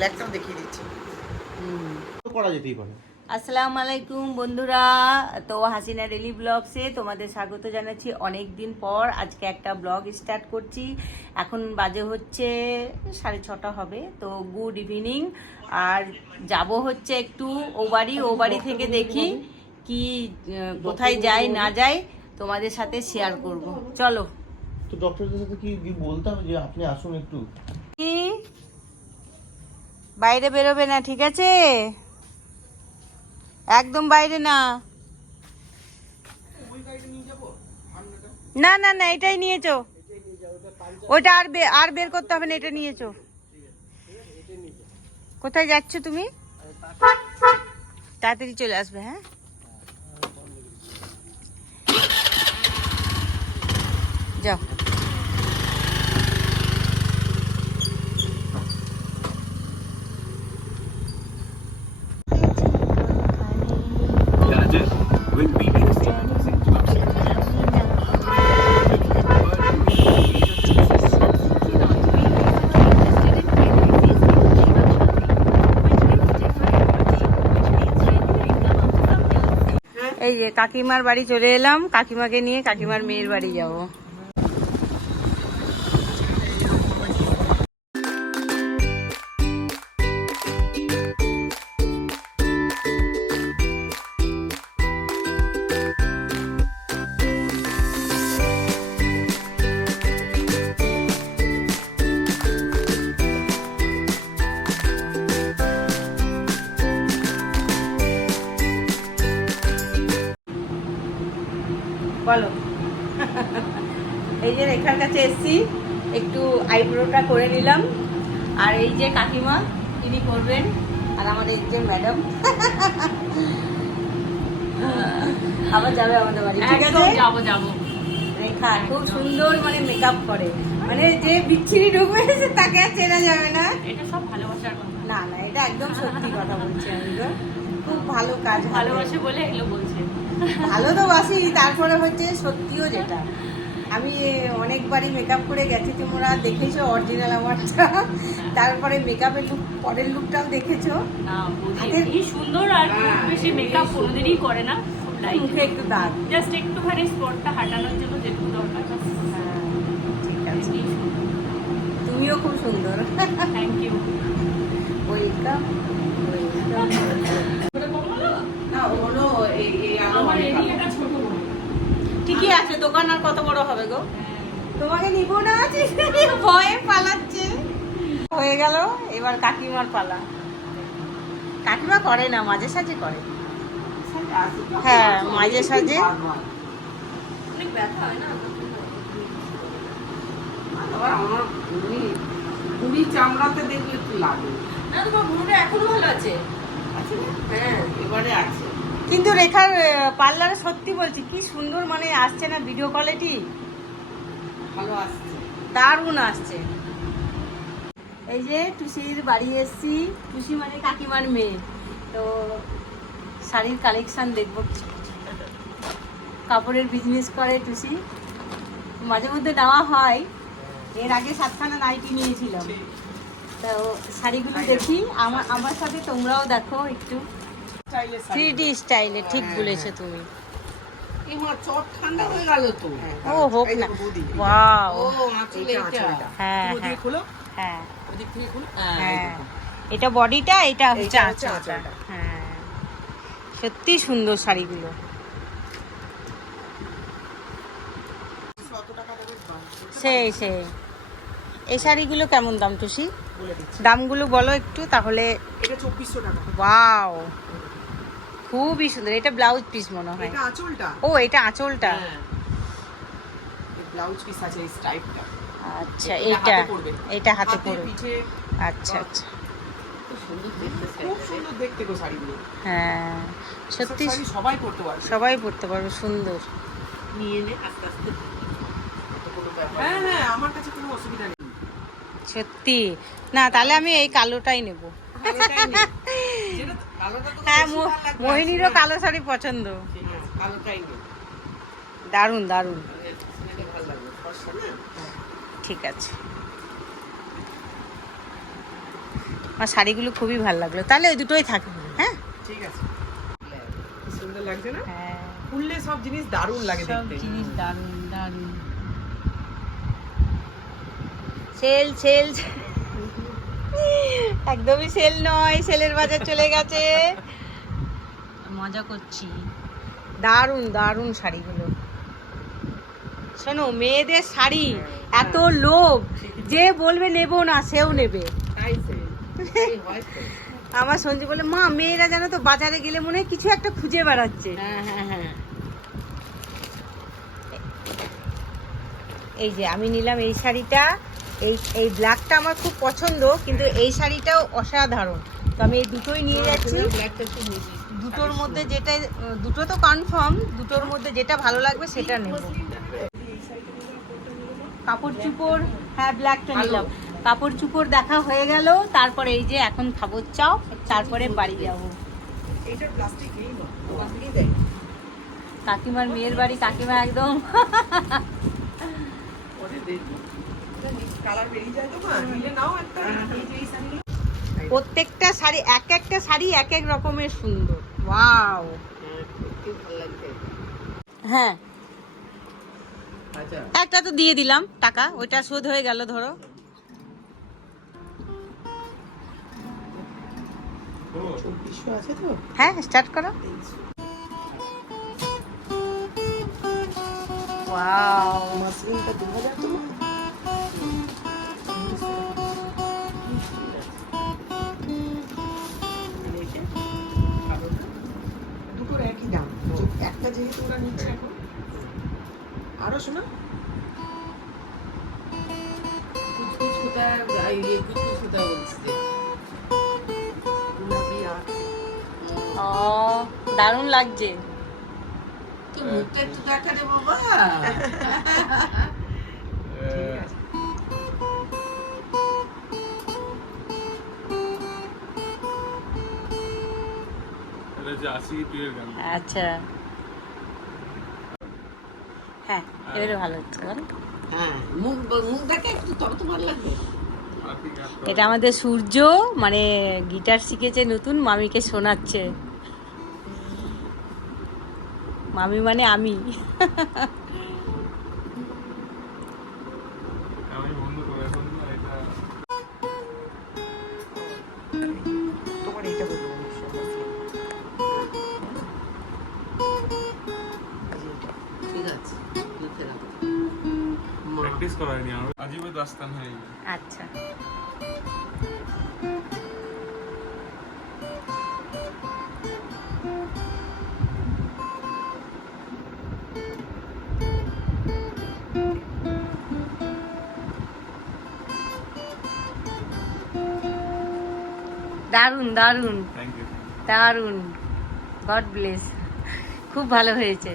ব্ল্যাকটাও দেখিয়ে দিচ্ছি। করা যেতেই পারে। আসসালামু আলাইকুম বন্ধুরা, তো হাসিনা ডেলি ব্লগসে তোমাদের স্বাগত জানাচ্ছি। অনেক দিন পর আজকে একটা ব্লগ স্টার্ট করছি। এখন বাজে হচ্ছে 6:30 হবে। তো গুড ইভিনিং। আর যাব হচ্ছে একটু ও বাড়ি থেকে দেখি কি কোথায় যাই না যাই তোমাদের সাথে শেয়ার করব। চলো। তো ডক্টরদের সাথে কি বলতাম যে আপনি আসুন একটু। কি বাইরে বেরোবে না, ঠিক আছে? একদম বাইরে না। না না না, এটাই নিয়েছো। ওইটা আর বের করতে হবে না, এটা নিয়েছো। কোথায় যাচ্ছ তুমি? তাড়াতাড়ি চলে আসবে। হ্যাঁ, যাও। এই যে কাকিমার বাড়ি চলে এলাম। কাকিমাকে নিয়ে কাকিমার মেয়ের বাড়ি যাব। বলো। এই যে রেখার কাছে এসছি, একটু আইব্রোটা করে নিলাম। আর এই যে কাকিমা, তিনি করবেন। আর আমাদের এই যে ম্যাডাম আবার যাবে আমাদের বাড়ি। ঠিক আছে, যাবো। রেখা খুব সুন্দর মানে মেকআপ করে, মানে যে বিচ্ছিরি ঢুকবে তাকে আর চেনা যাবে না। এটা সব ভালোবাসার কথা। না না, এটা একদম সত্যি কথা বলছি আমি তো। খুব ভালো কাজ, ভালোবাসে বলে এগুলো বলছে। ভালো তো বাসি, তারপরে হচ্ছে সত্যিও যেটা। আমি অনেকবারই মেকআপ করে গেছি, তোমরা দেখেছো অরিজিনাল আমারটা। তারপরে মেকআপের লুক, পরের লুকটাও দেখেছো। এই সুন্দর, আর বেশি মেকআপ কোনোদিনই করে না। মুখে একটু দাগ, জাস্ট একটুখানি স্পটটা হাঁটানোর জন্য যেটুকু দরকার। ঠিক আছে। তুমিও খুব সুন্দর। Thank you. ওয়েলকাম। না হলো আমার এরিয়াটা ছোট। ঠিকই আছে, দোকান আর কত বড় হবে গো। তোমাকে নিবো না, ভয়ে পালাচ্ছে। হয়ে গেল, এবার কাকিমার পালা। কাকিমা করে না, মাঝে সাঝে করে। হ্যাঁ, মাঝে সাঝে। অনেক ব্যথা হয় না। আবার আমার ভুঁড়ি চামড়াতে দেখলে একটু লাগে। না, তোমার ভুঁড়িটা এখনো ভালো আছে। আছে না? হ্যাঁ, এবারে আছে। কিন্তু রেখার পার্লারে সত্যি বলছি কি সুন্দর মানে আসছে না, ভিডিও কোয়ালিটি ভালো আসছে, দারুণ আসছে। এই যে টুসির বাড়ি এসছি। টুসি মানে কাকিমার মেয়ে। তো শাড়ির কালেকশন দেখবো। কাপড়ের বিজনেস করে টুসি, মাঝে মধ্যে নেওয়া হয়। এর আগে 7খানা নাইটি নিয়েছিলাম। তো শাড়িগুলো দেখি, আমার সাথে তোমরাও দেখো একটু। 3D স্টাইলে, ঠিক বলেছো তুমি। এবার চট ঠান্ডা হয়ে গেল তো। ও হোক না, ওয়াও। ও আঁচলে এটা। হ্যাঁ ওদিকে হ্যাঁ খোলো, হ্যাঁ ওদিক থেকে খোলো। হ্যাঁ, এটা বডিটা, এটা হচ্ছে এইটা হচ্ছে আঁচলটা। আঁচলটা। হ্যাঁ, সত্যি সুন্দর শাড়িগুলো। সেই এই শাড়িগুলো কেমন দাম টুসি? বলে দিচ্ছি, দামগুলো বলো একটু তাহলে। এটা 2400 টাকা। ওয়াও, খুবই সুন্দর। এটা ব্লাউজ পিস মনে হয়। এটা আঁচলটা। ও, এটা আঁচলটা। হ্যাঁ, এই ব্লাউজ পিস আছে এই স্টাইপটা। আচ্ছা, এটা এটা হাতে পরবে। এটা হাতে হাতে, পরবে। পিঠে। আচ্ছা আচ্ছা, খুব সুন্দর দেখতে, খুব সুন্দর দেখতে গো শাড়িগুলো। হ্যাঁ সত্যি শাড়ি সবাই পরতে পারবে। সবাই পরতে পারবে, সুন্দর। নিয়ে নে আস্তে আস্তে। হ্যাঁ হ্যাঁ, আমার কাছে কোনো অসুবিধা নেই। সত্যি না, তাহলে আমি এই কালোটাই নেব। কালোটাই নে। যেটা কালোটা তো হ্যাঁ, বেশি ভালো লাগবে। মোহিনীরও কালো শাড়ি পছন্দ। ঠিক আছে, কালোটাই নে। দারুণ দারুণ। এটা ভালো লাগবে, ফর্সা না? ঠিক আছে। আমার শাড়িগুলো খুবই ভালো লাগলো, তাহলে ওই দুটোই থাকবে। হ্যাঁ ঠিক আছে, কি সুন্দর লাগছে না? হ্যাঁ, খুললে সব জিনিস দারুণ লাগে সব দেখতে। জিনিস দারুণ দারুণ। সেল সেল একদমই সেল নয়, সেলের বাজার চলে গেছে। মজা করছি। দারুণ দারুণ শাড়িগুলো। শোনো, মেয়েদের শাড়ি এত লোভ, যে বলবে নেবো না সেও নেবে। তাই তো, এই হয় তো। আমার সঞ্জু বলে, মা মেয়েরা জানো তো বাজারে গেলে মনে হয় কিছু একটা খুঁজে বেড়াচ্ছে। হ্যাঁ হ্যাঁ হ্যাঁ, এই যে আমি নিলাম এই শাড়িটা, এই ব্ল্যাকটা আমার খুব পছন্দ, কিন্তু এই শাড়িটাও অসাধারণ। তো আমি এই দুটোই নিয়ে যাচ্ছি। ব্ল্যাকটা একটু মিশি। দুটোর মধ্যে যেটা, দুটো তো কনফার্ম, দুটোর মধ্যে যেটা ভালো লাগবে সেটা নেব। কাপড় চুপড়, হ্যাঁ ব্ল্যাকটা নিলাম। কাপড় চুপড় দেখা হয়ে গেল, তারপরে এই যে এখন খাবো চাও, তারপরে বাড়ি যাব। এইটা প্লাস্টিক নেই না, দোকান থেকেই দেয়। কাকিমার মেয়ের বাড়ি, কাকিমা একদম ওরে দেখি কালার বেরিয়ে যায় তো, মা নিলে নাও একটা। এই যে এই শাড়ি, প্রত্যেকটা শাড়ি, এক একটা শাড়ি এক এক রকমের সুন্দর। ওয়াও, খুব ভালো লাগছে। হ্যাঁ আচ্ছা, একটা তো দিয়ে দিলাম টাকা, ওইটা শোধ হয়ে গেল ধরো। 2400 আছে তো। হ্যাঁ স্টার্ট করো। ওয়াও, মাসলিনটা 2000 তো। দুটোর একই দাম, একটা যেহেতু ওরা নিচ্ছে এখন। আরো শোনা কুচকুচ সুতা, ইয়ে কুচকুচ সুতা বলছি, গুলাবি আর ও দারুণ লাগছে। তুই মুখটা একটু দেখা দে বাবা। ঠিক আছে। আচ্ছা, হ্যাঁ এবারে ভালো হচ্ছে বলো। হ্যাঁ, মুখ দেখে একটু, তবে তো ভালো লাগবে। এটা আমাদের সূর্য, মানে গিটার শিখেছে নতুন, মামিকে শোনাচ্ছে। মামি মানে আমি। তোমার এইটা বলবো ঠিক আছে, লিখে রাখো। प्रैक्टिस करायनी आम्ही अजिब दास्तान है আচ্ছা, দারুণ দারুণ थैंक यू দারুণ, গড ব্লেস, খুব ভালো হয়েছে।